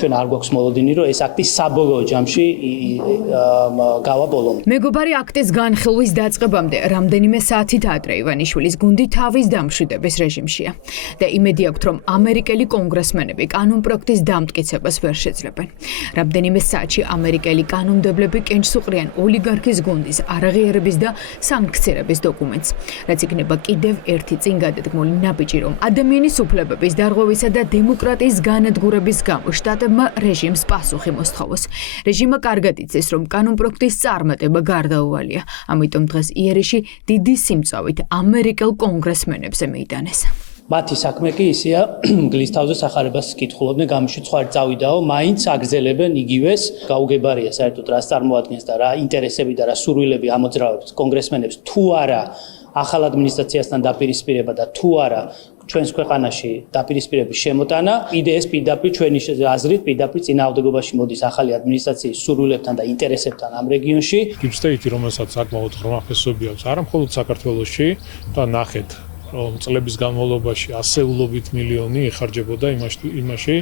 ჩვენ არ გვაქვს მოლოდინი, რომ ეს აქტი საბოლოო ჯამში გავა ბოლომდე. მეგობარი აქტის განხილვის დაწყებამდე რამდენიმე საათით ადრე ივანიშვილის გუნდი თავის დამშვიდების რეჟიმშია და იმედი აქვთ, რომ ამერიკელი კონგრესმენები კანონპროექტის დამტკიცებას ვერ შეძლებენ. რამდენიმე საათში ამერიკელი კანონმდებლები კენჭს უყრიან ოლიგარქის გუნდის არაღიარების და სანქცირების დოკუმენტს, რაც იქნება კიდევ ერთი წინ გადადგმული ნაბიჯი, რომ ადამიანის უფლებების დარღვევისა და დემოკრატიის განადგურების გამო შტატებმა რეჟიმს პასუხი მოსთხოვოს. რეჟიმმა კარგად იცის, რომ კანონპროექტის წარმატება გარდაუვალია, ამიტომ დღეს იერიში დიდი სიმწავით ამერიკელ კონგრესმენებზე მიიტანეს. მათი საქმე კი ისეა, მგლის თავზე სახარებას კითხულობდნენ, გამიშვით სხვა არ წავიდაო, მაინც აგრძელებენ იგივეს, გაუგებარია საერთოდ რას წარმოადგენს და რა ინტერესები და რა სურვილები ამოძრავებს კონგრესმენებს თუ არა ახალ ადმინისტრაციასთან დაპირისპირება და თუ არა ჩვენს ქვეყანაში დაპირისპირების შემოტანა, იდეეს პირდაპირ ჩვენი აზრით პირდაპირ წინააღმდეგობაში მოდის ახალი ადმინისტრაციის სურვილებთან და ინტერესებთან ამ რეგიონში. Deep State-ი, რომელსაც საკმაოდ ღრმა ფესვები აქვს არა მხოლოდ საქართველოში, და ნახეთ რომ წლების განმავლობაში ასეულობით მილიონი იხარჯებოდა იმაში,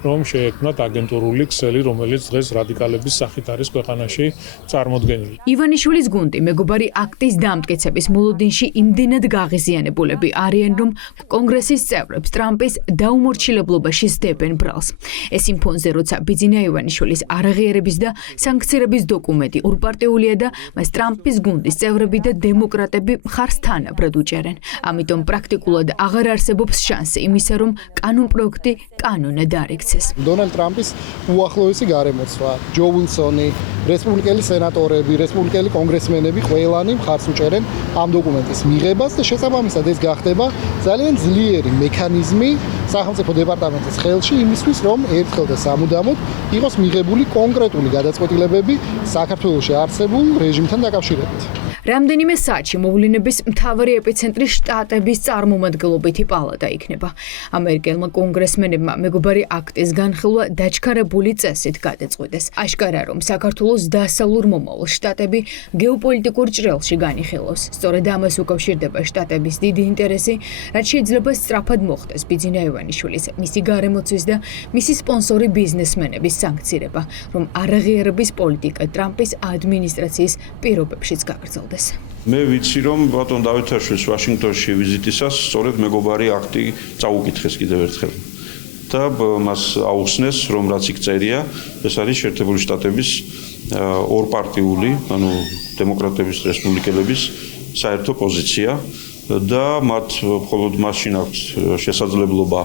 რომ შეექმნათ აგენტურული ქსელი, რომელიც დღეს რადიკალების სახით არის ქვეყანაში წარმოდგენილი. ივანიშვილის გუნდი მეგობარი აქტის დამტკიცების მოლოდინში იმდენად გაღიზიანებულები არიან, რომ კონგრესის წევრებს ტრამპის დაუმორჩილებლობაში სდებენ ბრალს. ეს იმ ფონზე, როცა ბიძინა ივანიშვილის არაღიარების და სანქცირების დოკუმენტი ურპარტიულია და მას ტრამპის გუნდის წევრები და დემოკრატები მხარს თანაბრად უჭერენ. ამიტომ პრაქტიკულად აღარ არსებობს შანსი იმისა, რომ კანონპროექტი კანონად არ იქცეს. დონალდ ტრამპის უახლოესი გარემოცვა, ჯო უილსონი, რესპუბლიკელი სენატორები, რესპუბლიკელი კონგრესმენები ყველანი მხარს უჭერენ ამ დოკუმენტის მიღებას და შესაბამისად ეს გახდება ძალიან ძლიერი მექანიზმი სახელმწიფო დეპარტამენტის ხელში იმისთვის, რომ ერთხელ და სამუდამოდ იყოს მიღებული კონკრეტული გადაწყვეტილებები საქართველოში არსებულ რეჟიმთან დაკავშირებით. რამდენიმე საათში მოვლენების მთავარი ეპიცენტრი შტატების წარმომადგენლობითი პალატა იქნება. ამერიკელმა კონგრესმენებმა მეგობარი აქტის განხილვა დაჩქარებული წესით გადაწყვიტეს. აშკარა, რომ საქართველოს დასავლურ მომავალ შტატები გეოპოლიტიკურ ჭრელში განიხილავს. სწორედ ამას უკავშირდება შტატების დიდი ინტერესი, რაც შეიძლება სწრაფად მოხდეს ბიძინა ივანიშვილის, მისი გარემოცვის და მისი სპონსორი ბიზნესმენების სანქცირება, რომ არაღიარების პოლიტიკა ტრამპის ადმინისტრაციის პირობებშიც გაგრძელდეს. მე ვიცი, რომ ბატონ დავითაშვილის ვაშინგტონში ვიზიტისას სწორედ მეგობარი აქტი წაუკითხეს კიდევ ერთხელ და მას აუხსნეს, რომ რაც იქ წერია, ეს არის შეერთებული შტატების ორპარტიული, ანუ დემოკრატების, რესპუბლიკელების საერთო პოზიცია და მათ მხოლოდ მაშინ აქვს შესაძლებლობა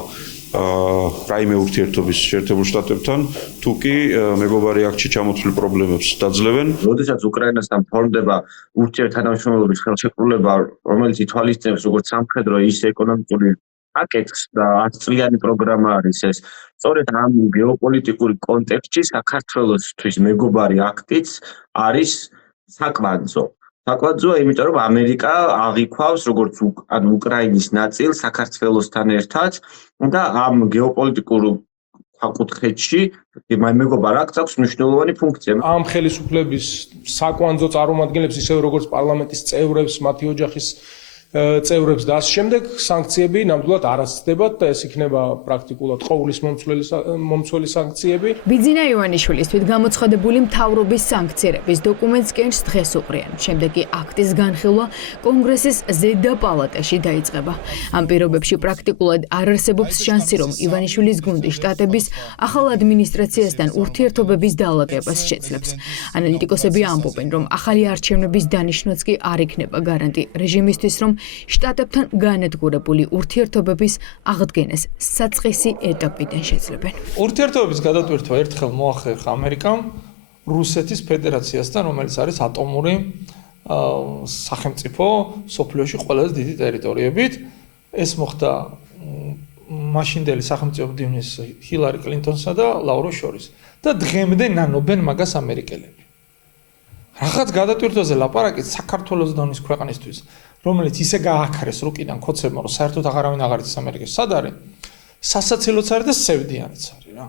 რაიმე ურთიერთობის შეერთებულ შტატებთან, თუ კი მეგობარი აქტში ჩამოთვლილ პრობლემებს დაძლევენ. როდესაც უკრაინასთან ფორმდება ურთიერთთანამშრომლობის ხელშეკრულება, რომელიც ითვალისწინებს როგორც სამხედრო, ისე ეკონომიკური პაკეტს და 10 წლიანი პროგრამა არის ეს. სწორედ ამ გეოპოლიტიკური კონტექსტში საქართველოსთვის მეგობარი აქტიც არის საკვანძო. საკვანძოა, იმიტომ რომ ამერიკა აღიქვავს როგორც უკრაინის ნაწილს საქართველოსთან ერთად და ამ გეოპოლიტიკურ საკუთხედში მეგობარ აქტს აქვს მნიშვნელოვანი ფუნქცია. ამ ხელისუფლების საკვანძო წარმომადგენლებს, ისე როგორც პარლამენტის წევრებს, მათი ოჯახის წევრებს და ამ შემდეგ სანქციები ნამდვილად არ ასწდებათ და ეს იქნება პრაქტიკულად ყოვლის მომცველი სანქციები. ბიძინა ივანიშვილის თვით გამოცხადებული მთავრობის სანქცირების დოკუმენტს კენჭს დღეს უყრიან. შემდეგ კი აქტის განხილვა კონგრესის ზედა პალატაში დაიწყება. ამ პირობებში პრაქტიკულად არ არსებობს შანსი, რომ ივანიშვილის გუნდი შტატების ახალ ადმინისტრაციასთან ურთიერთობების დაალაგებას შეძლებს. ანალიტიკოსები ამბობენ, რომ ახალი არჩევნების დანიშვნაც კი არ იქნება გარანტი რეჟიმისთვის, რომ შტატებთან განადგურებული ურთიერთობების აღდგენას საწყისი ეტაპიდან შეძლებენ. ურთიერთობების გადატვირთვა ერთხელ მოახერხა ამერიკამ რუსეთის ფედერაციასთან, რომელიც არის ატომური სახელმწიფო სოფლიოში ყველაზე დიდი ტერიტორიებით. ეს მოხდა მაშინდელი სახელმწიფო მდივნის ჰილარი კლინტონსა და ლავროს შორის და დღემდე ნანობენ მაგას ამერიკელები. რაღაც გადატვირთვაზე ლაპარაკით საქართველოს დონის ქვეყნისთვის, რომელიც ისე გააქრეს რუკიდან ქოცებმა, რომ საერთოდ აღარავინ აღარ იცის ამერიკის სად არის, სასაცილოც არის და სევდიანიც არის რა.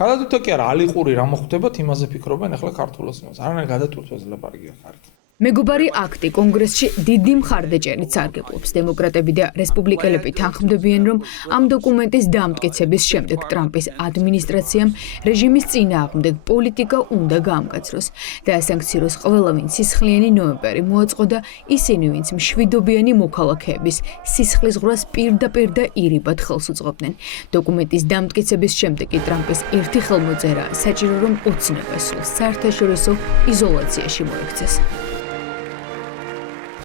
გადატვირთვა კი არა, ალიყური რა მოხდებათ, იმაზე ფიქრობენ ახლა ქართულოსნებს. არანაირ გადატვირთვაზე ლაპარაკი არ არის. მეგობარი აქტი კონგრესში დიდი მხარდაჭერით სარგებლობს. დემოკრატები და რესპუბლიკელები თანხმდებიან, რომ ამ დოკუმენტის დამტკიცების შემდეგ ტრამპის ადმინისტრაციამ რეჟიმის წინააღმდეგ პოლიტიკა უნდა გაამგაცროს და ასანქციუროს ყველა, ვინც სისხლიანი ნოემბერი მოაწყო და ისინი, ვინც მშვიდობიანი მოქალაქეების სისხლისღვრას პირდაპირ და ირიბად ხელს უწყობდნენ. დოკუმენტის დამტკიცების შემდეგ კი ტრამპის ერთი ხელმოწერა საჭირო, რომ ოცნება სულ საერთაშორისო იზოლაციაში მოექცეს.